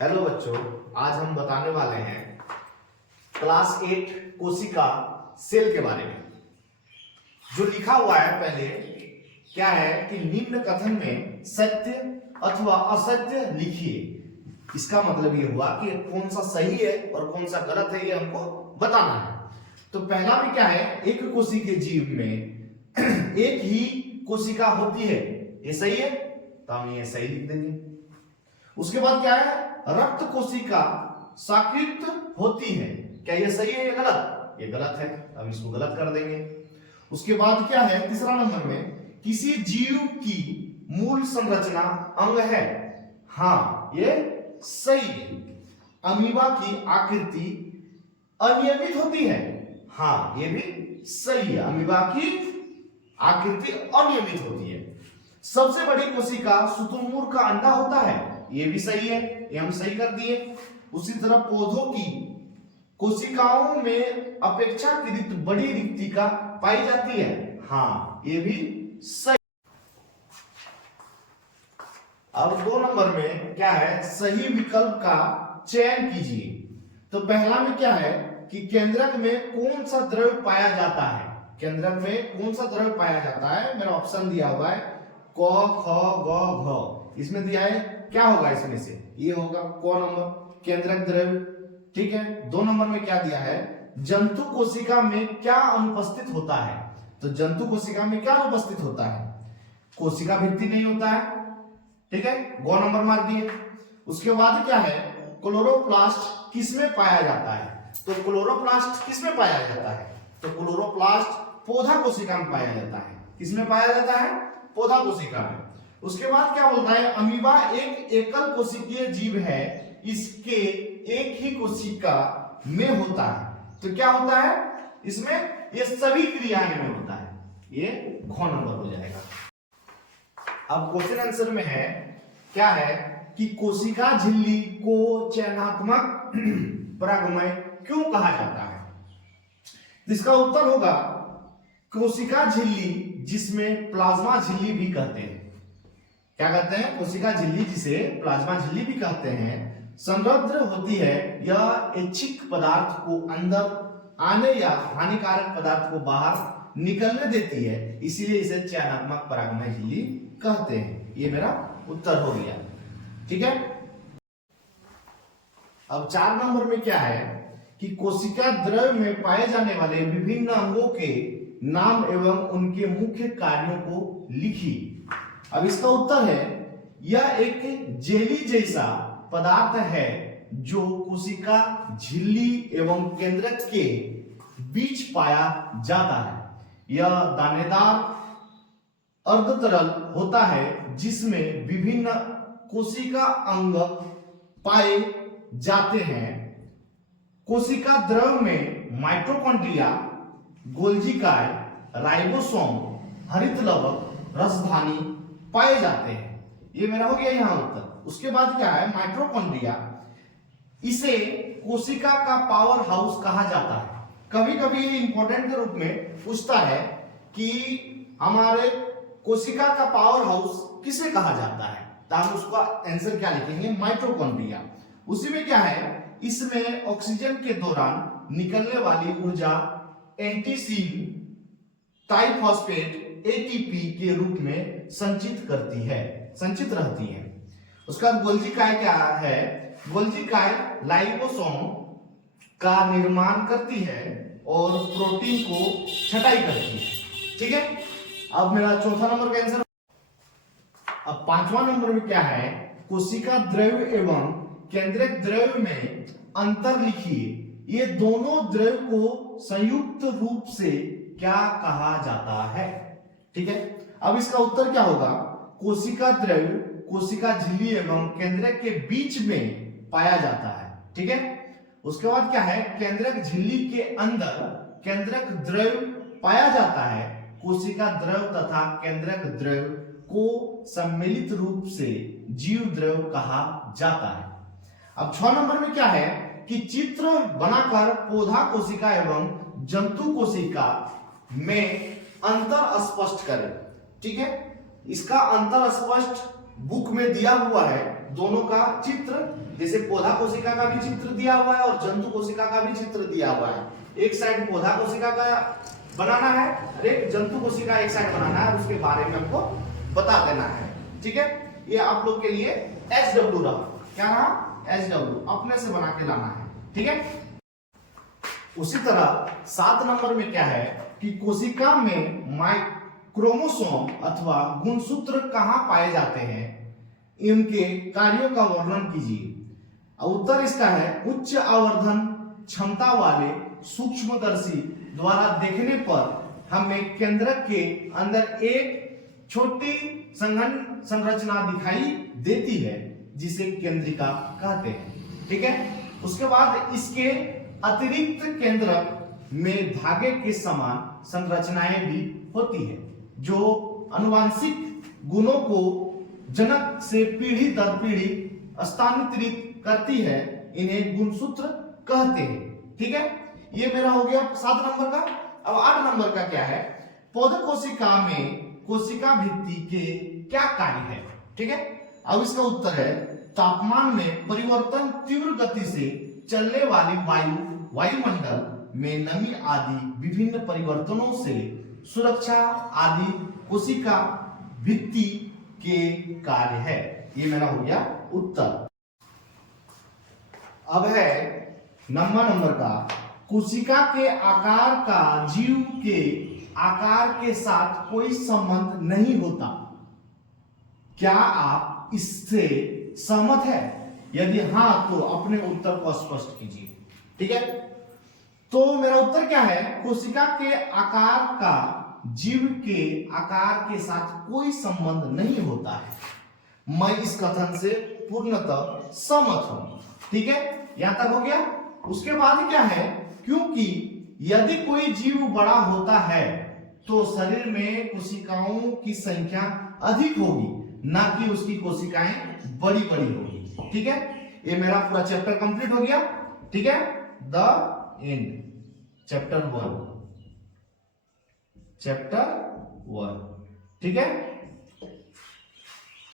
Hello बच्चों, आज हम बताने वाले हैं क्लास 8 कोशिका सेल के बारे में। जो लिखा हुआ है पहले क्या है कि निम्न कथन में सत्य अथवा असत्य लिखिए। इसका मतलब ये हुआ कि कौन सा सही है और कौन सा गलत है, ये हमको बताना है। तो पहला में क्या है, एक कोशिका के जीव में एक ही कोशिका होती है, ये सही है तो हम ये सही लिख देंगे। उसके बाद क्या है, रक्त कोशिका साकृत होती है, क्या ये सही है या गलत? ये गलत है, हम इसको गलत कर देंगे। उसके बाद क्या है, तीसरा नंबर में किसी जीव की मूल संरचना अंग है, हाँ ये सही है। अमीबा की आकृति अनियमित होती है, हाँ ये भी सही है, अमीबा की आकृति अनियमित होती है। सबसे बड़ी कोशिका शुतुरमुर्ग का अंडा होता है, ये भी सही है, ये हम सही कर दिए। उसी तरह पौधों की कोशिकाओं में अपेक्षाकृत बड़ी रिक्तिका पाई जाती है, हाँ ये भी सही। अब 2 नंबर में क्या है, सही विकल्प का चयन कीजिए। तो पहला में क्या है कि केंद्रक में कौन सा द्रव्य पाया जाता है, केंद्रक में कौन सा द्रव्य पाया जाता है। मेरा ऑप्शन दिया हुआ है क ख ग घ, इसमें दिया है क्या होगा, इसमें से ये होगा क नंबर केंद्रक द्रव्य, ठीक है। 2 नंबर में क्या दिया है, जंतु कोशिका में क्या अनुपस्थित होता है। तो जंतु कोशिका में क्या अनुपस्थित होता है, कोशिका भित्ति नहीं होता है, ठीक है, गो नंबर मार दिए। उसके बाद क्या है, क्लोरोप्लास्ट किसमें पाया जाता है। तो क्लोरोप्लास्ट किसमें पाया जाता है, तो क्लोरोप्लास्ट पौधा कोशिका में पाया जाता है। किसमें पाया जाता है, पौधा कोशिका में। उसके बाद क्या बोलता है, अमीबा एक एकल कोशिकीय जीव है, इसके एक ही कोशिका में होता है। तो क्या होता है इसमें, ये सभी क्रियाएं में होता है, ये ख नंबर हो जाएगा। अब क्वेश्चन आंसर में है क्या है कि कोशिका झिल्ली को चयनात्मक परागमय क्यों कहा जाता है। इसका उत्तर होगा कोशिका झिल्ली, जिसमें प्लाज्मा झिल्ली भी कहते हैं। क्या कहते हैं, कोशिका झिल्ली, जिसे प्लाज्मा झिल्ली भी कहते हैं, संरद्र होती है। यह ऐच्छिक पदार्थ को अंदर आने या हानिकारक पदार्थ को बाहर निकलने देती है, इसीलिए इसे चयनात्मक परागमय झिल्ली कहते हैं। ये मेरा उत्तर हो गया, ठीक है। अब 4 नंबर में क्या है कि कोशिका द्रव्य में पाए जाने वाले विभिन्न अंगों के नाम एवं उनके मुख्य कार्यों को लिखिए। अब इसका उत्तर है, यह एक जेली जैसा पदार्थ है जो कोशिका झिल्ली एवं केंद्रक के बीच पाया जाता है। यह दानेदार अर्धतरल होता है, जिसमें विभिन्न कोशिका अंग पाए जाते हैं। कोशिका द्रव्य में माइटोकॉन्ड्रिया, गोल्जिकाय, राइबोसोम, हरित लवक, रसधानी पाए जाते हैं। ये मेरा हो गया यहां उत्तर। उसके बाद क्या है, माइटोकॉन्ड्रिया, इसे कोशिका का पावर हाउस कहा जाता है। कभी कभी ये इंपॉर्टेंट के रूप में पूछता है कि हमारे कोशिका का पावर हाउस किसे कहा जाता है, तो हम उसका आंसर क्या लिखेंगे, माइटोकॉन्ड्रिया। उसी में क्या है, इसमें ऑक्सीजन के दौरान निकलने वाली ऊर्जा एंटीसीन ट्राइफॉस्फेट एटीपी के रूप में संचित रहती है। उसका गोल्जिकाय क्या है, गोल्जिकाय लाइबोसोम का निर्माण करती है और प्रोटीन को छटाई करती है, ठीक है। अब मेरा चौथा नंबर का आंसर। अब 5वां नंबर में क्या है, कोशिका द्रव्य एवं केंद्रक द्रव्य में अंतर लिखिए। ये दोनों द्रव्य को संयुक्त रूप से क्या कहा जाता है, ठीक है। अब इसका उत्तर क्या होगा, कोशिका द्रव्य कोशिका झिल्ली एवं केंद्रक के बीच में पाया जाता है, ठीक है। उसके बाद क्या है, केंद्रक झिल्ली के अंदर केंद्रक द्रव्य पाया जाता है। कोशिका द्रव्य तथा केंद्रक द्रव्य को सम्मिलित रूप से जीव द्रव्य कहा जाता है। अब 6 नंबर में क्या है कि चित्र बनाकर पौधा कोशिका एवं जंतु कोशिका में अंतर स्पष्ट करें, ठीक है। इसका अंतर स्पष्ट बुक में दिया हुआ है दोनों का चित्र, जैसे पौधा कोशिका का भी चित्र दिया हुआ है और जंतु कोशिका का भी चित्र दिया हुआ है। एक साइड पौधा कोशिका का बनाना है और एक जंतु कोशिका एक साइड बनाना है, उसके बारे में आपको बता देना है। ठीक है, ये आप लोग के लिए SW रहा। क्या रहा? SW अपने से बना के लाना है। ठीक है, उसी तरह 7 नंबर में क्या है कि कोशिका में क्रोमोसोम अथवा गुणसूत्र कहां पाए जाते हैं, इनके कार्यों का वर्णन कीजिए। उत्तर इसका है उच्च आवर्धन क्षमता वाले सूक्ष्मदर्शी द्वारा देखने पर हमें केंद्रक के अंदर एक छोटी संरचना दिखाई देती है जिसे केंद्रिका कहते हैं। ठीक है, उसके बाद इसके अतिरिक्त केंद्रक में धागे के समान संरचनाएं भी होती है जो अनुवांशिक गुणों को जनक से पीढ़ी दर पीढ़ी स्थानांतरित करती है, इन्हें गुणसूत्र कहते हैं। ठीक है, ये मेरा हो गया 7 नंबर का। अब 8 नंबर का क्या है? पौध कोशिका में कोशिका भित्ति के क्या कार्य है? ठीक है, अब इसका उत्तर है तापमान में परिवर्तन, तीव्र गति से चलने वाली वायुमंडल में नमी आदि विभिन्न परिवर्तनों से सुरक्षा आदि कोशिका भित्ति के कार्य है। ये मेरा हो गया उत्तर। अब है नंबर का कोशिका के आकार का जीव के आकार के साथ कोई संबंध नहीं होता। क्या आप इससे सहमत है? यदि हां तो अपने उत्तर को स्पष्ट कीजिए। ठीक है, तो मेरा उत्तर क्या है? कोशिका के आकार का जीव के आकार के साथ कोई संबंध नहीं होता है। मैं इस कथन से पूर्णतः सहमत हूं। ठीक है, यहां तक हो गया। उसके बाद क्या है? क्योंकि यदि कोई जीव बड़ा होता है तो शरीर में कोशिकाओं की संख्या अधिक होगी, ना कि उसकी कोशिकाएं बड़ी बड़ी होगी। ठीक है, ये मेरा पूरा चैप्टर कंप्लीट हो गया। ठीक है, द एंड चैप्टर 1। ठीक है।